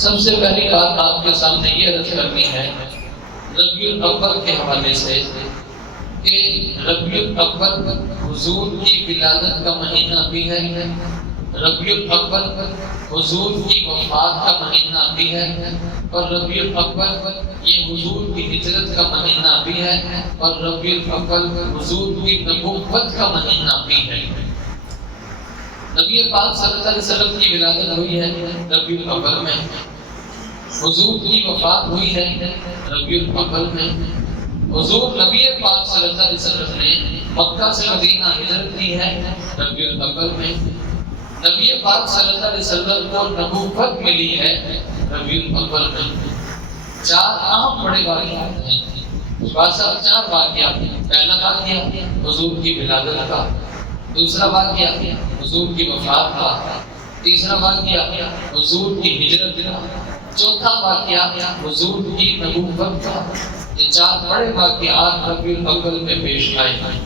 سب سے پہلی بات آپ کے سامنے یہ عرض کرنی ہے ربیع الاول کے حوالے سے کہ ربیع الاول حضور کی ولادت کا مہینہ بھی ہے، ربیع الاول حضور کی وفات کا مہینہ بھی ہے، اور ربیع الاول یہ حضور کی ہجرت کا مہینہ بھی ہے، اور ربیع الاول حضور کی نبوت کا مہینہ بھی ہے۔ نبی پاک صلی اللہ علیہ وسلم کی ولادت ہوئی ہے ربیع الاول میں، حضور کی وفات ہوئی ہے ربیع الاول میں، حضور نبی پاک صلی اللہ علیہ وسلم نے مکہ سے مدینہ ہجرت کی ہے ربیع الاول میں، نبی پاک صلی اللہ علیہ وسلم کو نبوت ملی ہے ربیع الاول میں۔ چار اہم بڑے واقعات ہیں، چار واقعات ہیں۔ پہلا واقعہ حضور کی ولادت کا، دوسرا واقعہ حضور کی وفات کا، تیسرا واقعہ حضور کی ہجرت کا، چوتھا واقعہ حضور کی نبوت کا۔ یہ چار بڑے واقعات ربیع الاول میں پیش آئے ہیں۔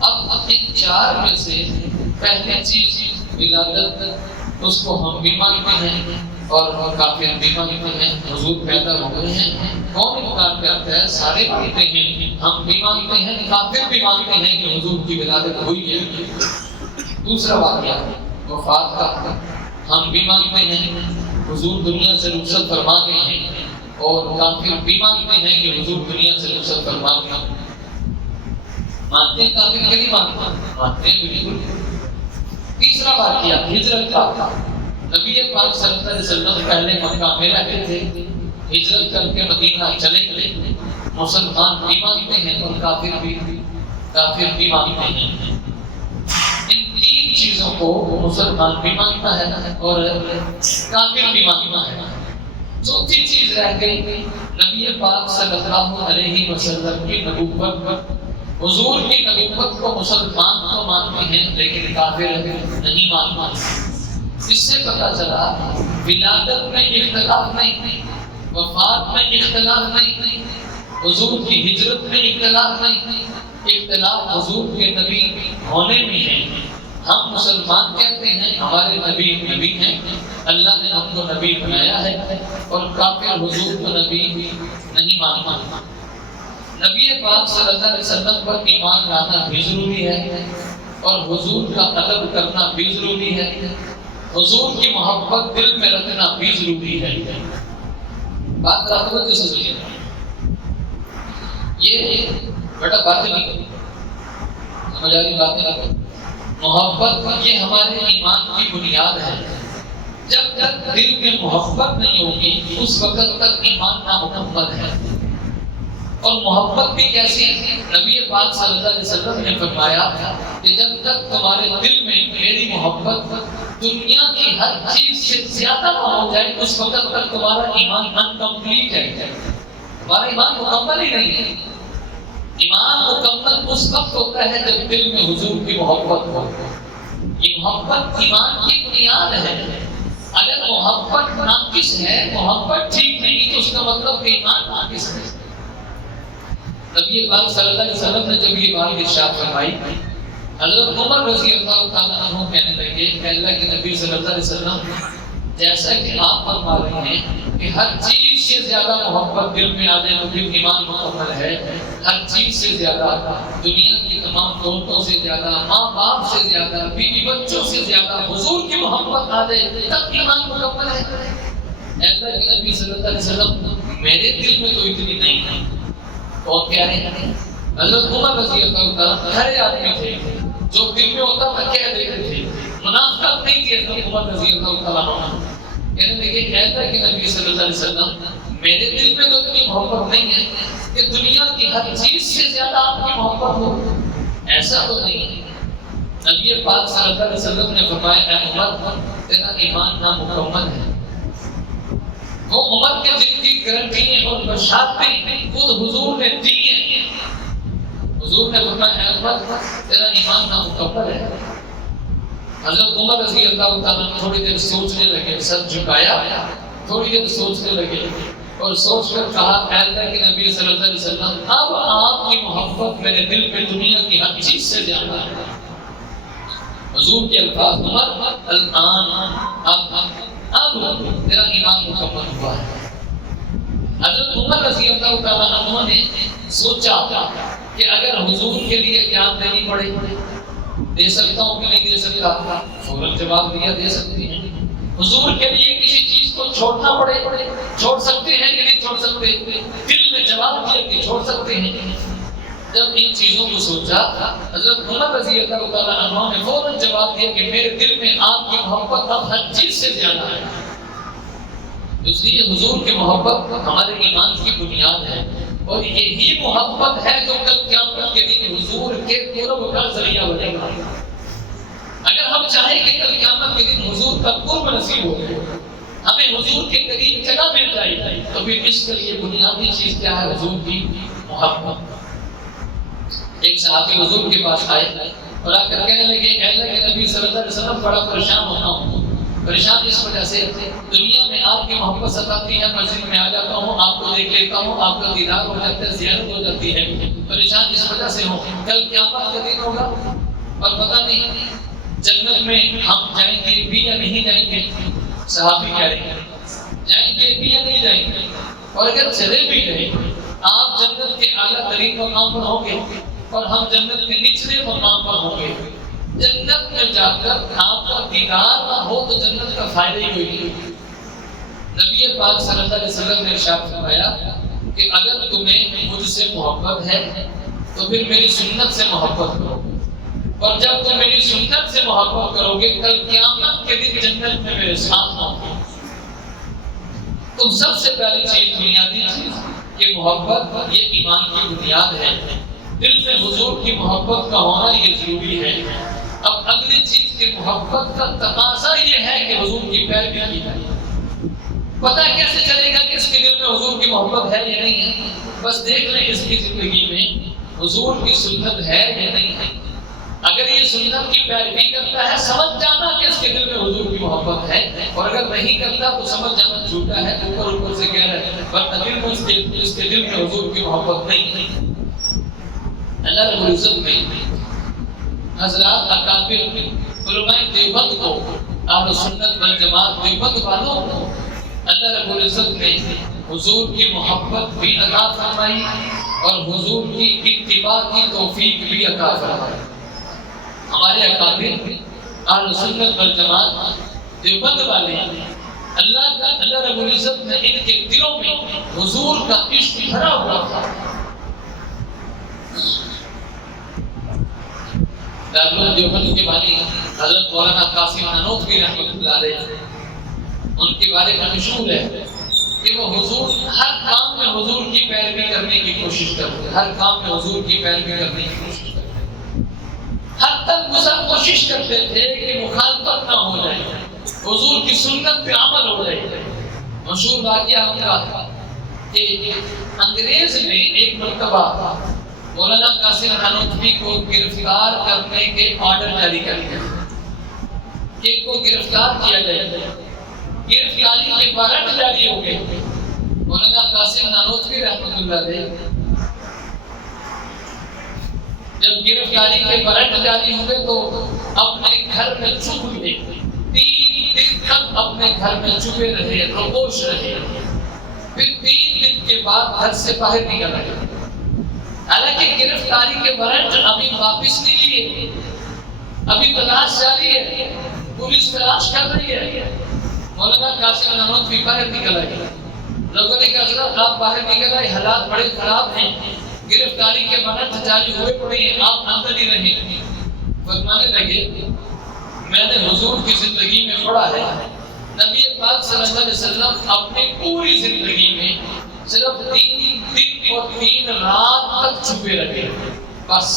اب ان چار میں سے پہلی چیز ولادت، اس کو ہم بھی مانتے ہیں اور کافر بھی مانتے ہیں، حضور پیدا ہوئے ہیں۔ کون انکار کرتا ہے؟ سارے مانتے ہیں، ہم بھی مانتے ہیں، کافر بھی مانتے ہیں کہ حضور کی ولادت ہوئی ہے۔ دوسرا واقعہ وفات کا، ہم بھی مانتے ہیں حضور دنیا سے رخصت فرما گئے ہیں، اور کافر بھی مانتے ہیں کہ حضور دنیا سے رخصت فرما گئے ہیں۔ مانتے ہیں کافر کہ نہیں مانتے ہیں بالکل۔ تیسرا واقعہ ہجرت کا، نبی پاک صلی اللہ علیہ وسلم پہلے مکہ میں رہتے تھے، ہجرت کر کے مدینہ چلے گئے۔ مسلمان بھی مانتے ہیں اور کافر بھی مانتے ہیں۔ ان تین چیزوں کو مسلمان بھی مانتا ہے اور کافر بھی مانتا ہے۔ چوتھی چیز رہ گئی نبی پاک صلی اللہ علیہ وسلم کی نبوت۔ حضور کی نبوت کو مسلمان تو مانتے ہیں لیکن کافر نہیں مانتے۔ اس سے پتہ چلا ولادت میں اختلاف نہیں، وفات میں اختلاف نہیں، حضور کی ہجرت میں اختلاف نہیں، اختلاف حضور کے نبی ہونے میں ہے۔ ہم مسلمان کہتے ہیں ہمارے نبی ہیں، اللہ نے ہم کو نبی بنایا ہے، اور کافر حضور کو نبی نہیں مانتا۔ نبی پاک صلی اللہ علیہ وسلم پر ایمان لانا بھی ضروری ہے، اور حضور کا ادب کرنا بھی ضروری ہے، حضور کی محبت دل میں رکھنا بھی ضروری ہے۔ بات توجہ سے سنیے، یہ بیٹا باتیں نہیں کرو، سمجھ آ رہی باتیں نہ کرو۔ محبت یہ ہمارے ایمان کی بنیاد ہے۔ جب تک دل میں محبت نہیں ہوگی اس وقت تک ایمان نامکمل ہے۔ اور محبت بھی کیسی؟ نبی پاک صلی اللہ علیہ وسلم نے فرمایا کہ جب تک تمہارے دل میں میری محبت دنیا کی ہر چیز سے زیادہ نہ ہو جائے اس وقت تک تمہارا ایمان انکمپلیٹ ہے، تمہارا ایمان مکمل ہی نہیں ہے۔ ایمان مکمل اس وقت ہوتا ہے جب دل میں حضور کی محبت ہو۔ یہ محبت ایمان کی بنیاد ہے۔ اگر محبت ناقص ہے، محبت ٹھیک نہیں، تو اس کا مطلب کہ ایمان ناقص ہے۔ نبی پاک صلی اللہ علیہ وسلم نے جب یہ بات ارشاد فرمائی، حضرت عمر رضی اللہ تعالیٰ عنہ کہنے لگے کہ اللہ کے نبی صلی اللہ علیہ وسلم، جیسا کہ آپ فرما رہے ہیں کہ ہر چیز سے زیادہ محبت دل میں آنے میں ایمان مکمل ہے، ہر چیز سے زیادہ، دنیا کی تمام دولتوں سے زیادہ، ماں باپ سے زیادہ، بیوی بچوں سے زیادہ حضور کی محبت آ جائے تب ایمان مکمل ہے۔ اللہ کے نبی صلی اللہ علیہ وسلم میرے دل میں تو اتنی نہیں ہے۔ اور کیا ہے؟ حضرت عمر رضی اللہ تعالیٰ ہر آدمی تھے جو دل میں ہوتا تھا کہہ دیتے تھے، منافقت نہیں تھی حضرت عمر رضی اللہ تعالیٰ عنہ۔ کہنے لگے کہتا ہے کہ نبی صلی اللہ علیہ وسلم میرے دل میں تو اتنی محبت نہیں ہے کہ دنیا کی ہر چیز سے زیادہ آپ کی محبت ہو، ایسا تو نہیں۔ نبی پاک صلی اللہ علیہ وسلم نے فرمایا اے عمر تیرا ایمان نامکمل ہے۔ وہ عمر کے دل کی گارنٹی اور بشارتیں خود حضور نے دی ہیں۔ حضور نے فرمایا اے عمر تیرا ایمان نامکمل ہے۔ حضرت عمر رضی اللہ تعالیٰ تھوڑی دیر سوچنے لگے، سر جھکایا، تھوڑی دیر سوچنے لگے اور سوچ کر کہا اے اللہ کے نبی صلی اللہ علیہ وسلم اب آپ کی محبت میرے دل پہ دنیا کی ہر چیز سے زیادہ ہے۔ حضور کے الفاظ عمر الان اب تیرا ایمان مکمل ہوا ہے۔ حضرت عمر رضی اللہ تعالیٰ عنہ نے سوچا کہ اگر حضور کے لیے جان دینی پڑے، دے سکتا ہوں کہ نہیں دے سکتا؟ فوراً جواب دیا دے سکتے ہیں۔ حضور کے لیے کسی چیز کو چھوڑنا پڑے، چھوڑ سکتے ہیں کہ نہیں چھوڑ سکتے؟ دل میں جواب دیا کہ چھوڑ سکتے ہیں۔ جب ان چیزوں کو سوچا حضرت عمر رضی اللہ تعالیٰ عنہ نے فوراً جواب دیا کہ میرے دل میں آپ کی محبت اب ہر چیز سے زیادہ ہے۔ اس لیے حضور کی محبت ہمارے ایمان کی بنیاد ہے، اور یہی محبت ہے جو کل قیامت کے دن حضور کے قرب کا ذریعہ بنے گا۔ اگر ہم چاہیں کہ کل قیامت کے دن حضور کا قرب نصیب ہو جائے، ہمیں حضور کے قریب جگہ مل جائے، تو پھر اس کے لیے بنیادی چیز کیا ہے؟ حضور کی محبت۔ ایک صحابی حضور کے پاس آئے اور آ کر کہنے لگے اے اللہ کے نبی صلی اللہ علیہ وسلم، بڑا پریشان ہوتا ہوں، پریشان اس وجہ سے دنیا میں آپ کی محبت ستاتی ہے، مسجد میں آ جاتا ہوں، آپ کو دیکھ لیتا ہوں، آپ کا دیدار ہو جاتا ہے، زیارت ہو جاتی ہے، پریشان اس وجہ سے ہوں، کل قیامت کا دن ہوگا اور پتہ نہیں جنت میں ہم جائیں گے بھی یا نہیں جائیں گے۔ صحابی کہہ رہے ہیں جائیں گے بھی یا نہیں جائیں گے، اور اگر چلے بھی گئے آپ جنت کے اعلیٰ ترین مقام پر ہوں گے اور ہم جنت کے نچلے مقام پر ہوں گے۔ جنت میں جا کر آپ کا دیدار نہ ہو تو جنت کا فائدہ ہی کوئی نہیں۔ نبی پاک صلی اللہ علیہ وسلم نے ارشاد فرمایا کہ اگر تمہیں مجھ سے محبت ہے تو پھر میری سنت سے محبت کرو، اور جب تم میری سنت سے محبت کرو گے کل قیامت کے دن جنت میں میرے ساتھ ہوں گے۔ تو سب سے پہلی چیز، بنیادی چیز کہ محبت یہ ایمان کی بنیاد ہے، دل میں حضور کی محبت کا ہونا یہ ضروری ہے۔ اب اگلی چیز کہ محبت کا تقاضا یہ ہے کہ حضور کی پیروی کی جائے۔ پتہ کیسے چلے گا کہ اس کے دل میں حضور کی محبت ہے یا نہیں ہے؟ بس دیکھ لیں اس کی زندگی میں حضور کی سنت ہے یا نہیں ہے۔ اگر یہ سنت کی پیروی کرتا ہے سمجھ جانا کہ اس کے دل میں حضور کی محبت ہے، اور اگر نہیں کرتا تو سمجھ جانا جھوٹا ہے، اوپر اوپر سے کہہ رہا ہے ورنہ دل میں اس کے دل میں حضور کی محبت نہیں ہے۔ اللہ رب العزت میں حضرات اکابر علماء دیوبند کو، اہل سنت والجماعت دیوبند والوں کو اللہ رب العزت نے حضور کی محبت بھی عطا فرمائی اور حضور کی اتباع کی توفیق بھی عطا فرمائی۔ ہمارے اکابر اہل سنت والجماعت دیوبند والے اللہ رب العزت نے ان کے دلوں میں حضور کا عشق بھرا ہوا تھا۔ دارالعلوم دیوبند کے بانی حضرت مولانا قاسم نانوتوی رحمۃ اللہ علیہ، ان کے بارے میں مشہور ہے کہ وہ حضور ہر کام میں حضور کی پیروی کرنے کی کوشش کرتے، ہر کام میں حضور کی پیروی کرنے کی کوشش کرتے، حد تک گزر کوشش کرتے تھے کہ مخالفت نہ ہو جائے، حضور کی سنت پہ عمل ہو جائے۔ مشہور واقعہ ہم کا کہ انگریز نے ایک مرتبہ مولانا قاسم نانوتوی کو گرفتار کرنے کے آرڈر جاری کر دیا کہ ان کو گرفتار کیا جائے۔ گرفتاری کے وارنٹ جاری ہو گئے۔ مولانا قاسم نانوتوی رحمۃ اللہ علیہ جب گرفتاری کے وارنٹ جاری ہوئے تو اپنے گھر میں چھپ گئے، 3 دن تک اپنے گھر میں چھپے رہے، خاموش رہے، پھر 3 دن کے بعد گھر سے باہر نکل آئے۔ حالانکہ گرفتاری کے وارنٹ ابھی واپس نہیں لیے، ابھی تلاش جاری ہے، پولیس تلاش کر رہی ہے۔ مولانا قاسم نانوتوی باہر نکل آئے، لوگوں نے کہا حضرت آپ باہر نکل آئے، حالات بڑے خراب ہیں، گرفتاری کے وارنٹ جاری ہوئے پڑے ہیں، آپ اندر ہی رہیں۔ فرمانے لگے میں نے حضور کی زندگی میں پڑھا ہے نبی پاک صلی اللہ علیہ وسلم اپنی پوری زندگی میں صرف 3 دن اور 3 رات تک چھپے رہے، بس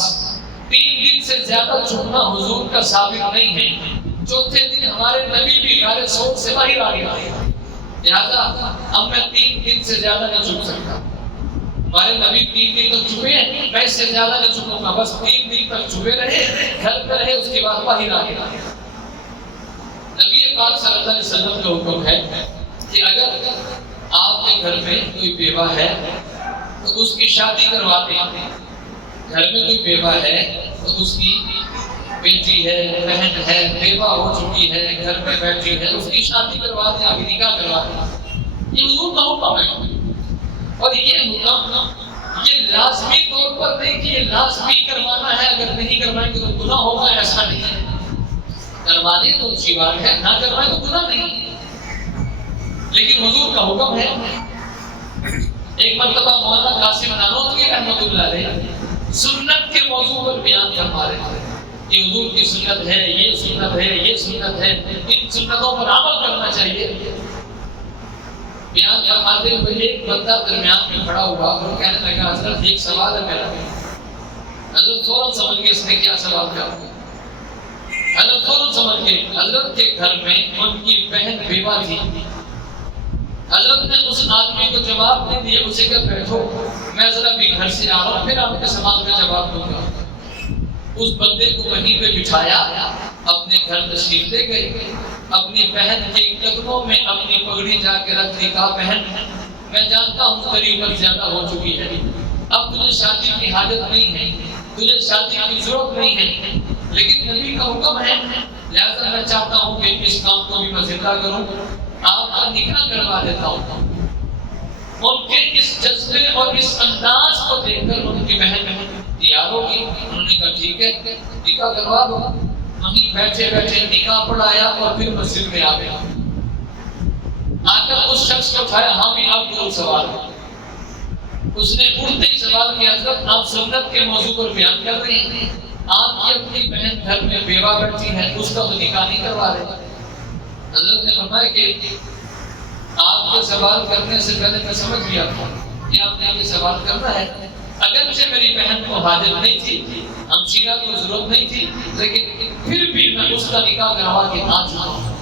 3 دن سے زیادہ چھپنا حضور کا ثابت نہیں ہے۔ چوتھے دن ہمارے نبی بھی غار ثور سے باہر آ گئے، لہذا اب میں 3 دن سے زیادہ نہیں چھپ سکتا۔ ہمارے نبی 3 دن تک چھپے ہیں، میں اس سے زیادہ نہیں چھپوں گا، بس 3 دن تک چھپے رہے، گھر پہ رہے، اس کے بعد باہر آ گئے۔ نبی پاک صلی اللہ علیہ وسلم کا حکم ہے کہ اگر آپ کے گھر میں کوئی بیوہ ہے تو اس کی شادی کروا دیں، گھر میں کوئی بیوہ ہے تو اس کی بیٹی ہے، بہن ہے، بیوہ ہو چکی ہے، گھر میں بیٹھی ہے، اس کی شادی کروا دیں، ابھی نکاح کروا دیں۔ یہ حضور کا حکم ہے، اور یہ حکم یہ لازمی طور پر نہیں کہ یہ لازمی کروانا ہے، اگر نہیں کروائیں گے تو گناہ ہوگا، ایسا نہیں ہے۔ کروانے تو اچھی بات ہے، نہ کروائیں تو گناہ نہیں، لیکن حضور کا حکم ہے۔ ایک مرتبہ مولانا قاسم نانوتوی رحمۃ اللہ علیہ سنت کے موضوع پر بیان فرما رہے تھے کہ حضور کی سنت ہے، یہ سنت ہے، یہ سنت ہے، ان سنتوں پر عمل کرنا چاہیے۔ بیان فرماتے ہوئے ایک بندہ درمیان میں کھڑا ہوا اور کہنے لگا حضرت ایک سوال ہے میرا۔ حضرت فوراً سمجھ گئے اس نے کیا سوال کیا۔ حضرت فوراً سمجھ گئے حضرت کے گھر میں ان کی بہن بیوہ تھی۔ حضرت نے اس آدمی کو جواب نہیں دیا، اسے کہ بیٹھو میں ذرا بھی گھر سے آ رہا ہوں، پھر آپ کے سوال کا جواب دوں گا۔ اس بندے کو وہیں پہ بٹھایا، اپنے گھر تشریف لے گئے، اپنی بہن کے قدموں میں اپنی پگڑی جا کے رکھ دی، کہا بہن میں جانتا ہوں تیری عمر زیادہ ہو چکی ہے، اب تجھے شادی کی حاجت نہیں ہے، تجھے شادی کی ضرورت نہیں ہے، لیکن نبی کا حکم ہے، لہذا میں چاہتا ہوں کہ اس کام کو بھی میں زندہ کروں، آپ کا نکاح کروا دیتا ہوں۔ ان کے اس جذبے اور اس انداز کو دیکھ کر ان کی بہن تیار ہوگی، انہوں نے کہا ٹھیک ہے نکاح کروا دو۔ وہیں بیٹھے بیٹھے نکاح پڑھایا اور پھر مسجد میں آ گیا، آ کر اس شخص کو اٹھایا، ہاں بھی آپ کو سوال ہے۔ اس نے اٹھتے ہی سوال کیا، حضرت آپ سنت کے موضوع پر بیان کر رہے ہیں، آپ کی اپنی بہن گھر میں بیوہ بیٹھی ہے، اس کا تو نکاح نہیں کروا رہے۔ حضرت نے فرمایا کہ آپ کے سوال کرنے سے پہلے میں سمجھ گیا تھا کہ آپ نے یہ سوال کرنا ہے، اگرچہ میری بہن کو حاجت نہیں تھی، ہمشیرہ کو ضرورت نہیں تھی، لیکن پھر بھی میں اس کا نکاح کروا کے آ چکا ہوں۔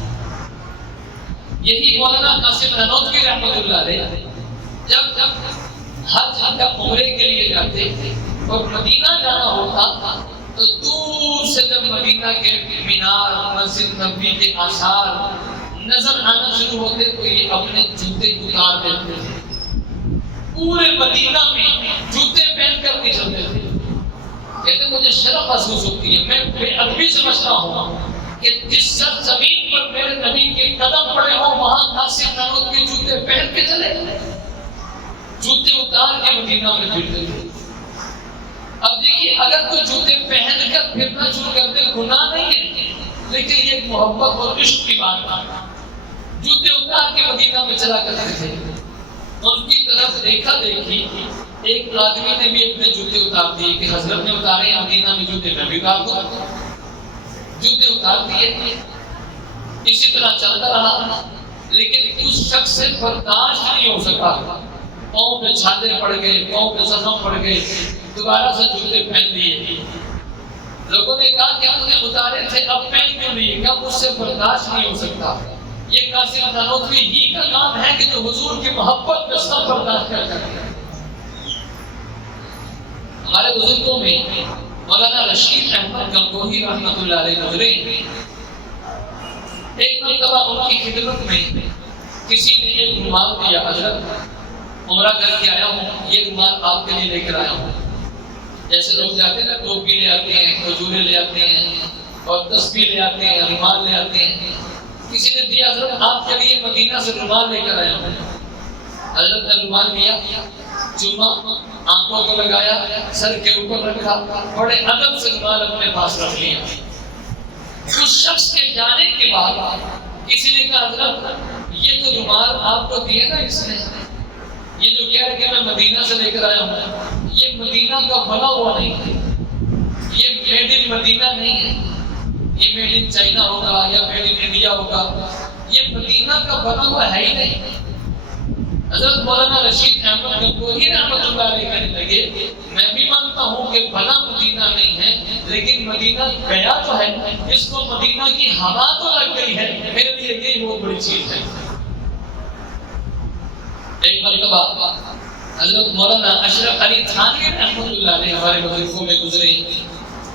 یہی مولانا قاسم نانوتوی رحمۃ اللہ علیہ جب حج یا عمرے کے لیے جاتے اور مدینہ جانا ہوتا تو دور سے جب مدینہ کے مینار، مسجد نبوی کے آثار نظر آنا شروع ہوتے تو یہ اپنے جوتے اتار دیتے تھے، پورے مدینہ میں جوتے پہن کر نہیں چلتے تھے۔ کہتے مجھے شرم محسوس ہوتی ہے، میں بے ادبی سمجھتا ہوں کہ جس زمین پر میرے نبی کے قدم پڑے ہوں وہاں قاسم نانوتوی جوتے پہن کے چلے، جوتے اتار کے مدینہ میں پھرتے تھے۔ اب دیکھیے اگر کوئی جوتے پہن کر پھرنا شروع کر دے گناہ نہیں ہے، لیکن یہ محبت اور عشق کی بات ہے۔ جوتے اتار کے مدینہ میں چلا کرتے تھے، ان کی طرف دیکھا دیکھی ایک آدمی نے بھی اپنے جوتے اتار دیے کہ حضرت نے اتارے ہیں مدینہ میں جوتے، میں بھی اتار دوں۔ جوتے اتار دیے، اسی طرح چلتا رہا، لیکن اس شخص سے برداشت نہیں ہو سکا، پاؤں پہ چھالے پڑ گئے، پاؤں پہ زخم پڑ گئے، دوبارہ سے جوتے پہن لیے۔ لوگوں نے کہا کہ ہم نے اتارے تھے اب پہن کیوں لیے، کیا مجھ سے برداشت نہیں ہو سکتا۔ یہ قاسم نانوتوی ہی کا کام ہے کہ جو حضور کی محبت میں سب برداشت کر سکتے ہیں۔ ہمارے بزرگوں میں مولانا رشید احمد گنگوہی رحمۃ اللہ علیہ گزرے، ایک مرتبہ ان کی خدمت میں کسی نے ایک رومال دیا، حضرت عمرہ کر کے آیا ہوں، یہ رومال آپ کے لیے لے کر آیا ہوں۔ جیسے لوگ جاتے ہیں نا، ٹوپی لے آتے ہیں، کھجورے لے آتے ہیں اور تسبیح لے آتے ہیں، رومال لے آتے ہیں۔ کسی نے دیا، حضرت آپ کے لیے مدینہ سے رومال لے کر آیا ہوں۔ حضرت نے رومال لیا، چوما، آنکھوں کو لگایا، سر کے اوپر رکھا، بڑے ادب سے رومال اپنے پاس رکھ لیا۔ اس شخص کے جانے کے بعد کسی نے کہا، حضرت یہ جو رومال آپ کو دیے نا اس نے، یہ جو کہہ رہے کہ میں مدینہ سے لے کر آیا ہوں، یہ مدینہ کا بنا ہوا نہیں ہے، یہ میڈ ان مدینہ نہیں ہے، یہ میڈ ان چائنا ہوگا یا میڈ ان انڈیا ہوگا، یہ مدینہ کا بنا ہوا ہے ہی نہیں۔ حضرت مولانا رشید احمد گنگوہی رحمۃ اللہ علیہ کہنے لگے، میں بھی مانتا ہوں کہ بنا مدینہ نہیں ہے، لیکن مدینہ گیا تو ہے، اس کو مدینہ کی ہوا تو لگ گئی ہے، میرے لیے یہی بہت بڑی چیز ہے۔ ایک مرتبہ حضرت مولانا اشرف علی تھانوی رحمۃ اللہ علیہ ہمارے بزرگوں میں گزرے،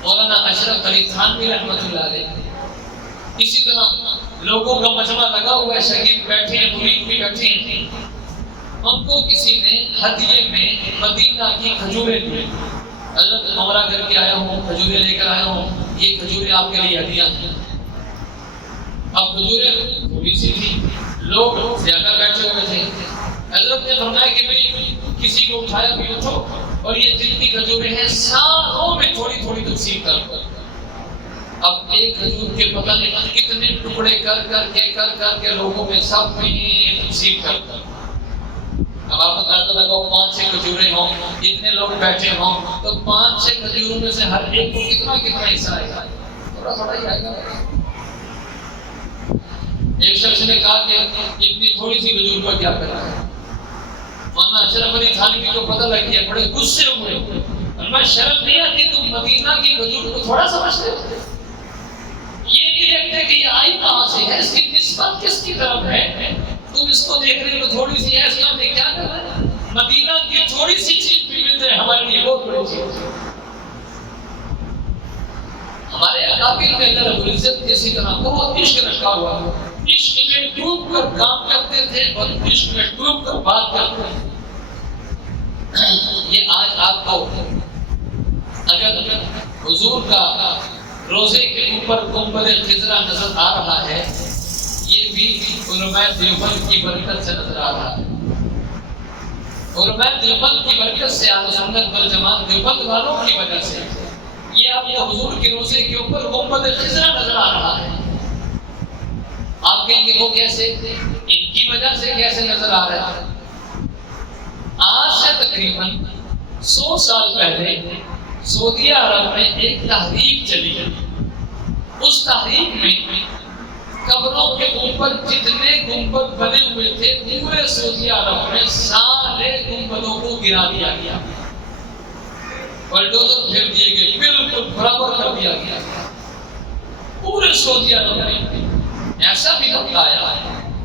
مولانا اشرف علی تھانوی رحمۃ اللہ علیہ، اسی طرح لوگوں کا مجمع لگا ہوا ہے، شاگرد بیٹھے ہیں، مرید بھی بیٹھے ہیں، ان کو کسی نے ہدیے میں مدینہ کی کھجوریں دی۔ حضرت عمرہ کر کے آیا ہوں، کھجوریں لے کر آیا ہوں، یہ کھجوریں آپ کے لیے ہدیہ ہیں۔ اب کھجوریں تھوڑی سی تھی، لوگ زیادہ بیٹھے ہوئے تھے، حضرت نے فرمایا کہ بھئی کسی کو اٹھایا بھی اٹھو اور یہ جتنی کھجوریں ہیں ساروں میں تھوڑی تھوڑی تقسیم کر. اب ایک کھجور کے پتہ نہیں کتنے ٹکڑے کر کے لوگوں میں سب میں تقسیم کر. اب آپ اندازہ لگاؤ 5-6 کھجوریں ہوں، اتنے لوگ بیٹھے ہوں تو 5-6 کھجوروں میں سے ہر ایک کو کتنا حصہ آئے گا؟ تھوڑا تھوڑا ہی آئے گا. ایک شخص نے کہا کہ اتنی تھوڑی سی کھجور پر کیا کرنا ہے؟ مولانا اشرف علی تھانوی کو پتہ لگ گیا، بڑے غصے ہوئے. فرمایا شرم نہیں آتی تم مدینہ کی کھجور کو تھوڑا سمجھتے ہو؟ یہ نہیں دیکھتے کہ یہ آئی کہاں سے ہے، اس کی نسبت کس کی طرف ہے. تم اس کو دیکھ رہے ہو تھوڑی سی ہے، اسلام نے کیا کرنا ہے؟ مدینہ کی تھوڑی سی چیز بھی مل جائے ہمارے لیے بہت بڑی چیز ہے. ہمارے اکابر میں اللہ رب العزت کسی طرح بہت عشق رکھا ہوا ہے. عشق میں ڈوب کر کام کرتے تھے اور عشق میں ڈوب کر بات کرتے تھے. یہ آج آپ کو اگر حضور کا روزے کے اوپر گنبد خضرا نظر آ رہا ہے، یہ بھی علماء دیوبند کی برکت سے نظر آ رہا ہے. علماء دیوبند کی برکت سے، اہل سنت والجماعت دیوبند والوں کی وجہ سے یہ آپ کو حضور کے روزے کے اوپر گنبد خضرا نظر آ رہا ہے. آپ کہیں گے وہ کیسے؟ ان کی وجہ سے کیسے نظر آ رہا ہے؟ آج سے تقریباً 100 سال پہلے سعودی عرب میں ایک تحریک چلی. اس تحریک میں قبروں کے اوپر جتنے گنبد بنے ہوئے تھے پورے سعودی عرب میں سارے گنبدوں کو گرا دیا گیا، بلڈوزر پھیر دیے گئے، بالکل برابر کر دیا گیا. پورے سعودی عرب میں ایسا بھی وقت آیا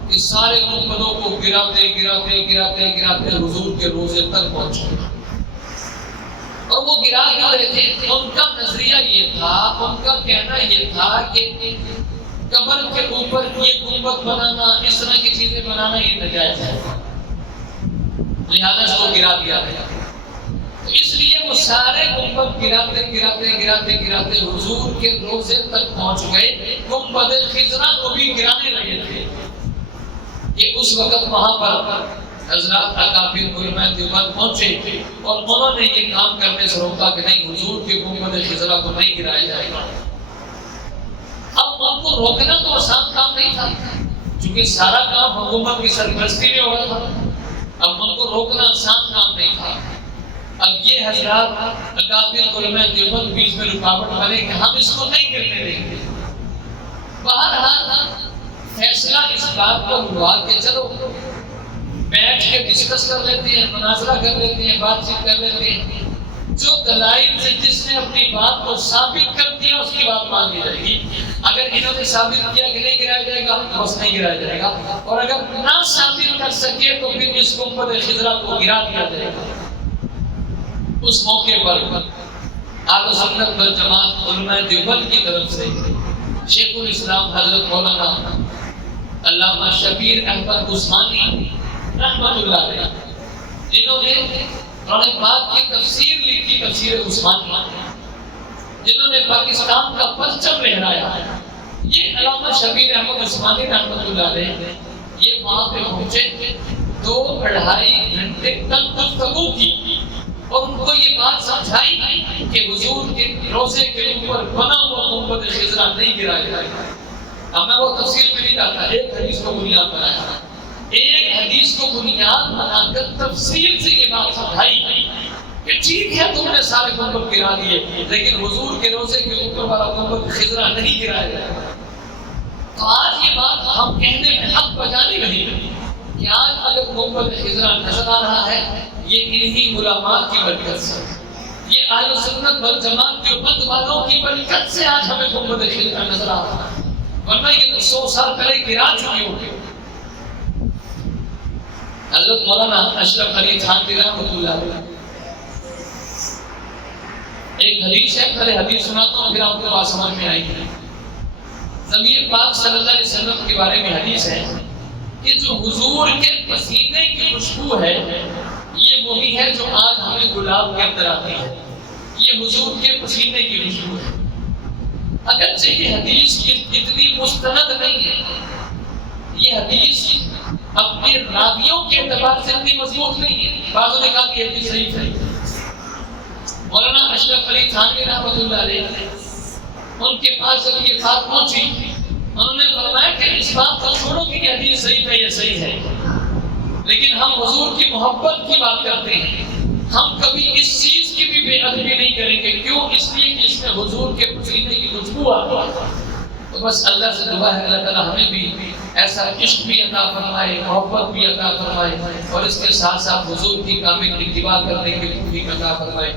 کہ سارے گنبدوں کو گراتے حضور کے روزے تک پہنچے. اور وہ گرا کیوں رہے تھے؟ ان کا نظریہ یہ تھا، ان کا کہنا یہ تھا کہ قبر کے اوپر یہ گنبد بنانا، اس طرح کی چیزیں بنانا یہ ناجائز ہے، لہذا اس کو گرا دیا گیا. اس لیے وہ سارے گنبد گراتے حضور کے روزے تک پہنچ گئے. گنبد خضرا کو بھی گرانے لگے تھے. یہ اس وقت وہاں پر حضرات اکابر علماء دیوبند پہنچے اور انہوں نے یہ کام کرنے سے روکا کہ نہیں، حضور کے گنبد خضرا کو نہیں گرایا جائے گا. اب ان کو روکنا تو آسان کام نہیں تھا، کیونکہ سارا کام حکومت کی سرپرستی میں ہو رہا تھا. اب ان کو روکنا آسان کام نہیں تھا. اب یہ حضرات اکابر علماء دیوبند بیچ میں رکاوٹ بنے کہ ہم اس کو نہیں کرنے دیں گے. بہرحال فیصلہ اس بات پر ہوا کہ چلو بیٹھ کے ڈسکس کر لیتے ہیں، مناظرہ کر لیتے ہیں، بات چیت کر لیتے ہیں. جو دلائل سے جس نے اپنی بات کو ثابت کر دیا اس کی بات مان لی جائے گی. اگر انہوں نے ثابت کیا کہ نہیں گرایا جائے گا تو بس نہیں گرایا جائے گا، اور اگر نہ ثابت کر سکے تو پھر اس گنبد خضرا کو گرا دیا جائے گا. اس موقع پر اہل سنت والجماعت علماء دیوبند کی طرف سے شیخ الاسلام حضرت مولانا علامہ شبیر احمد عثمانی رحمۃ اللہ علیہ، جنہوں نے قرآن پاک کی تفسیر لکھی، تفسیر عثمانی، جنہوں نے پاکستان کا پرچم لہرایا، یہ علامہ شبیر احمد عثمانی رحمۃ اللہ علیہ یہ وہاں پہ پہنچے، 2-2.5 گھنٹے تک گفتگو کی اور ان کو یہ بات سمجھائی کہ حضور کے روزے کے اوپر بنا ہوا گنبد خضرا نہیں گرایا جائے گا. اب میں وہ تفسیر میں نہیں جاتا، ایک حدیث کو بنیاد بنایا، ایک حدیث کو بنیاد بنا کر تفصیل سے یہ بات سمجھائی کہ ٹھیک ہے تم نے سارے گنبد گرا دیے لیکن حضور کے روزے کے اوپر والا گنبد خضرا نہیں گرایا جائے گا. تو آج یہ بات ہم کہنے میں حق بجانے نہیں کہ آج اگر گنبد خضرا نظر آ رہا ہے یہ انہی علماء کی برکت سے، یہ اہل سنت والجماعت دیوبند والوں کی برکت سے آج ہمیں گنبد خضرا نظر آ رہا ہے، ورنہ یہ تو 100 سال پہلے گرا چکی ہوگی. حضرت مولانا اشرف علی تھانوی رحمۃ اللہ علیہ ایک حدیث ہے، پہلے حدیث سناتا ہوں پھر آپ کو بات سمجھ میں آئے گی. نبی پاک صلی اللہ علیہ وسلم کے بارے میں حدیث ہے کہ جو حضور کے پسینے کی خوشبو ہے یہ وہی ہے جو آج ہمیں گلاب کے اندر آتی ہے، یہ حضور کے پسینے کی خوشبو ہے. اگرچہ یہ حدیث اتنی مستند نہیں ہے، یہ حدیث اپنے راویوں کے اعتبار سے اتنی مضبوط نہیں ہے. بعضوں نے کہا کہ یہ حدیث ضعیف ہے. مولانا اشرف علی تھانوی رحمۃ اللہ علیہ ان کے پاس جب یہ بات پہنچی انہوں نے فرمایا کہ اس بات کو چھوڑو کہ یہ حدیث ضعیف ہے یا صحیح ہے، لیکن ہم حضور کی محبت کی بات کرتے ہیں. ہم کبھی اس چیز کی بھی بے ادبی نہیں کریں گے. کیوں؟ اس لیے کہ اس میں حضور کے پسینے کی خوشبو آتی ہے. تو بس اللہ سے دعا ہے اللہ تعالیٰ ہمیں بھی ایسا عشق بھی عطا فرمائے، محبت بھی عطا فرمائے، اور اس کے ساتھ ساتھ حضور کی کامل اتباع کرنے کی توفیق عطا فرمائے.